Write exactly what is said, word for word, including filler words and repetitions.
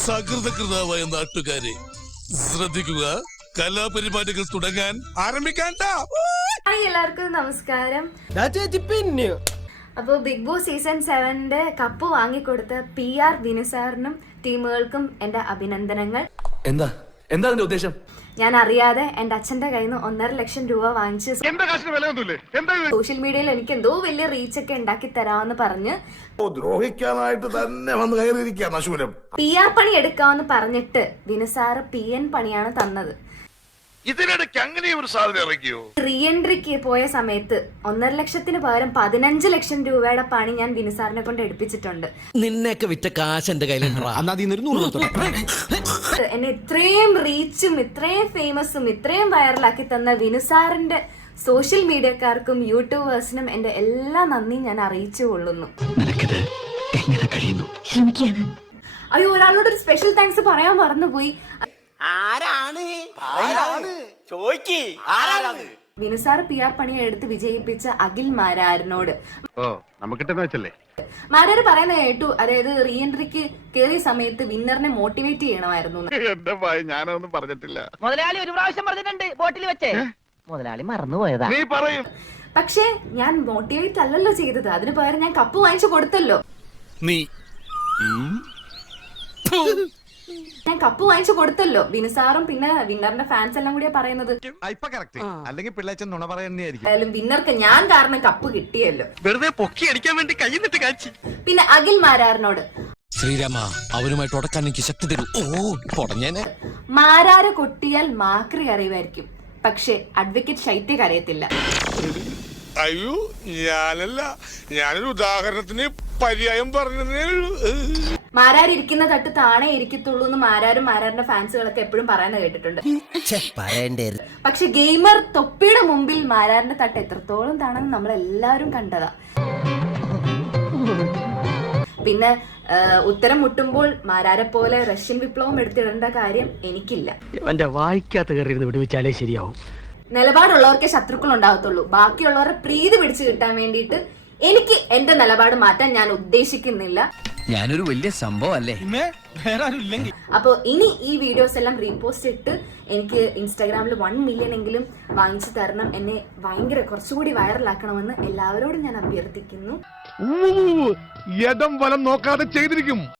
സകൃതകൃതാവായ നാട്ടുകാരെ ശ്രദ്ധിക്കുക, കലാപരിപാടികൾ തുടങ്ങാൻ ആരംഭിക്കാൻ. ഹായ്, എല്ലാവർക്കും നമസ്കാരം. അപ്പോൾ ബിഗ് ബോസ് സീസൺ സെവന്റെ കപ്പ് വാങ്ങിക്കൊടുത്ത പി ആർ വിനുസാറിനും ടീമുകൾക്കും എന്റെ അഭിനന്ദനങ്ങൾ. എന്താ എന്താ അതിന്റെ ഉദ്ദേശം? ഞാൻ അറിയാതെ എന്റെ അച്ഛന്റെ കയ്യിൽ നിന്ന് ഒന്നര ലക്ഷം രൂപ വാങ്ങിച്ച് സോഷ്യൽ മീഡിയയിൽ എനിക്ക് എന്തോ വലിയ റീച്ച് ഒക്കെ ഉണ്ടാക്കി തരാമെന്ന് പറഞ്ഞ് ദ്രോഹിക്കാനായിട്ട് തന്നെ വന്ന് കയറിയിരിക്കുകയാണ് അശൂരം. പി ആർ പണി എടുക്കാമെന്ന് പറഞ്ഞിട്ട് വിനുസാറ് പി എൻ പണിയാണ് തന്നത്. ഇതിനിടയ്ക്ക് അങ്ങനെ ഒരു സാധനം ഇറക്കിയോ? റീ എൻട്രിക്ക് പോയ സമയത്ത് ഒന്നര ലക്ഷത്തിന് പകരം പതിനഞ്ച് ലക്ഷം രൂപയുടെ പണി ഞാൻ വിനുസാറിനെ കൊണ്ട് എടുപ്പിച്ചിട്ടുണ്ട്. നിന്നെയൊക്കെ വിറ്റ കാശ് എന്റെ കയ്യിലുണ്ടാ. എന്നെ ഇത്രയും റീച്ചും ഇത്രയും ഫേമസും ഇത്രയും വൈറലാക്കി തന്ന വിനുസാറിന്റെ സോഷ്യൽ മീഡിയക്കാർക്കും യൂട്യൂബേഴ്സിനും എന്റെ എല്ലാ നന്ദിയും ഞാൻ അറിയിച്ചു കൊള്ളുന്നു. അയ്യോ, ഒരാളോട് ഒരു സ്പെഷ്യൽ താങ്ക്സ് പറയാൻ മറന്നുപോയി. വിനുസാർ പി ആർ പണിയെ എടുത്ത് വിജയിപ്പിച്ച അഖിൽ മാരാരിനോട് മാരാര് പറയുന്ന കേട്ടു, അതായത് റീ എൻട്രിക്ക് കേറിയ സമയത്ത് വിന്നറിനെ മോട്ടിവേറ്റ് ചെയ്യണമായിരുന്നു. എന്റെ ഭയ ഞാനൊന്നും പറഞ്ഞിട്ടില്ല. മുതലാളി ഒരു പ്രാവശ്യം പറഞ്ഞിട്ടുണ്ട് ബോട്ടിൽ വെച്ചേ. മുതലാളി മറന്നുപോയതാ. നീ പറയും. പക്ഷെ ഞാൻ മോട്ടിവേറ്റ് അല്ലല്ലോ ചെയ്തത്, അതിന് പകരം ഞാൻ കപ്പ് വാങ്ങിച്ചു കൊടുത്തല്ലോ. നീ ഞാൻ കപ്പ് വാങ്ങിച്ചു കൊടുത്തല്ലോ. വിനുസാറും പിന്നെ വിന്നറിന്റെ ഫാൻസ് എല്ലാം കൂടിയാ പറയുന്നത്. അല്ലെങ്കിൽ പിള്ളേച്ചൻ നുണ പറയുന്നതായിരിക്കും. എന്തായാലും വിന്നർക്ക് ഞാൻ കാരണം കപ്പ് കിട്ടിയല്ലോ. വെറുതെ പൊക്കി അടിക്കാൻ വേണ്ടി കൈന്നിട്ട് കാച്ചി. പിന്നെ അഖിൽ മാരാറിനോട്, ശ്രീരാമ, അവനുമായിട്ട് ഉടക്കാൻ എനിക്ക് ശക്തി തരൂ. ഓ പൊടഞ്ഞേനെ. മാരാര് കൊട്ടിയാൽ മാക്രി അറിയുമായിരിക്കും, പക്ഷെ അഡ്വക്കേറ്റ് ശൈത്യ അറിയത്തില്ല. അയ്യോ, ഞാനല്ല, ഞാനൊരു ഉദാഹരണത്തിന് പര്യായം പറഞ്ഞതേ ഉള്ളൂ. മാരാർ ഇരിക്കുന്ന തട്ട് താണേ ഇരിക്കത്തുള്ളൂ എന്ന് മാരാരും മാരാറിന്റെ ഫാൻസുകളൊക്കെ എപ്പോഴും പറയുന്നത് കേട്ടിട്ടുണ്ട്. പക്ഷെ ഗെയിമർ തൊപ്പിയുടെ മുമ്പിൽ മാരാറിന്റെ തട്ട് എത്രത്തോളം താണെന്ന് നമ്മൾ എല്ലാവരും കണ്ടതാ. പിന്നെ ഉത്തരം മുട്ടുമ്പോൾ മാരാരെ പോലെ റഷ്യൻ വിപ്ലവം എടുത്തിടേണ്ട കാര്യം എനിക്കില്ല. എന്റെ വായിക്കാത്ത കയറിയിരുന്ന് വിടുവിച്ചാലേ ശരിയാവും. നിലപാടുള്ളവർക്കേ ശത്രുക്കൾ ഉണ്ടാകത്തുള്ളൂ. ബാക്കിയുള്ളവരെ പ്രീതി പിടിച്ചു കിട്ടാൻ വേണ്ടിയിട്ട് എനിക്ക് എന്റെ നിലപാട് മാറ്റാൻ ഞാൻ ഉദ്ദേശിക്കുന്നില്ല. ഞാനൊരു വലിയ സംഭവം അല്ലേ. അപ്പൊ ഇനി ഈ വീഡിയോസ് എല്ലാം റീപോസ്റ്റ് ഇട്ട് എനിക്ക് ഇൻസ്റ്റാഗ്രാമിൽ വൺ മില്യൺ എങ്കിലും വാങ്ങിച്ചു തരണം. എന്നെ ഭയങ്കര കുറച്ചുകൂടി വൈറലാക്കണമെന്ന് എല്ലാവരോടും ഞാൻ അഭ്യർത്ഥിക്കുന്നു. ഇടം വലം നോക്കാതെ ചെയ്തിരിക്കും.